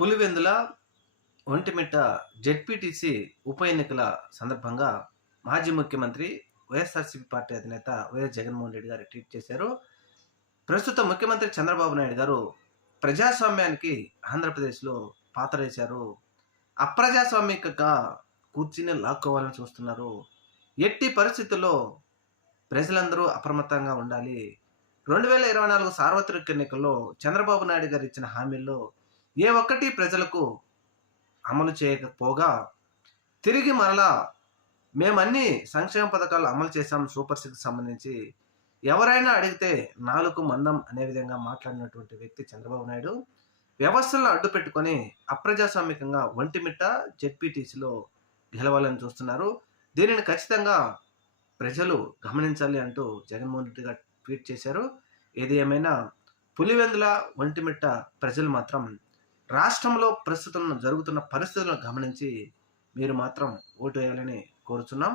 Pulivendula, Vontimitta ZPTC ఉప ఎన్నికల సందర్భంగా మాజీ ముఖ్యమంత్రి వైఎస్ఆర్సీపీ పార్టీ అధినేత వైఎస్ జగన్మోహన్ రెడ్డి గారు ట్వీట్ చేశారు. ప్రస్తుత ముఖ్యమంత్రి చంద్రబాబు నాయుడు గారు ప్రజాస్వామ్యానికి ఆంధ్రప్రదేశ్లో పాతరేశారు. అప్రజాస్వామికంగా కూర్చుని లాక్కోవాలని చూస్తున్నారు. ఎట్టి పరిస్థితుల్లో ప్రజలందరూ అప్రమత్తంగా ఉండాలి. 2024 సార్వత్రిక ఎన్నికల్లో చంద్రబాబు నాయుడు గారు ఇచ్చిన హామీల్లో ఏ ఒక్కటి ప్రజలకు అమలు చేయకపోగా తిరిగి మరలా మేమన్ని సంక్షేమ పథకాలు అమలు చేశాం సూపర్ సిక్స్ సంబంధించి ఎవరైనా అడిగితే నాలుగు మందం అనే విధంగా మాట్లాడినటువంటి వ్యక్తి చంద్రబాబు నాయుడు వ్యవస్థలను అడ్డు పెట్టుకొని అప్రజాస్వామికంగా ఒంటిమిట్ట జెడ్పీటీసీలో గెలవాలని చూస్తున్నారు. దీనిని ఖచ్చితంగా ప్రజలు గమనించాలి అంటూ జగన్మోహన్ రెడ్డి గారు ట్వీట్ చేశారు. ఏది ఏమైనా పులివెందుల, ఒంటిమిట్ట ప్రజలు మాత్రం రాష్ట్రంలో ప్రస్తుతం జరుగుతున్న పరిస్థితులను గమనించి మీరు మాత్రం ఓటు వేయాలని కోరుచున్నాం.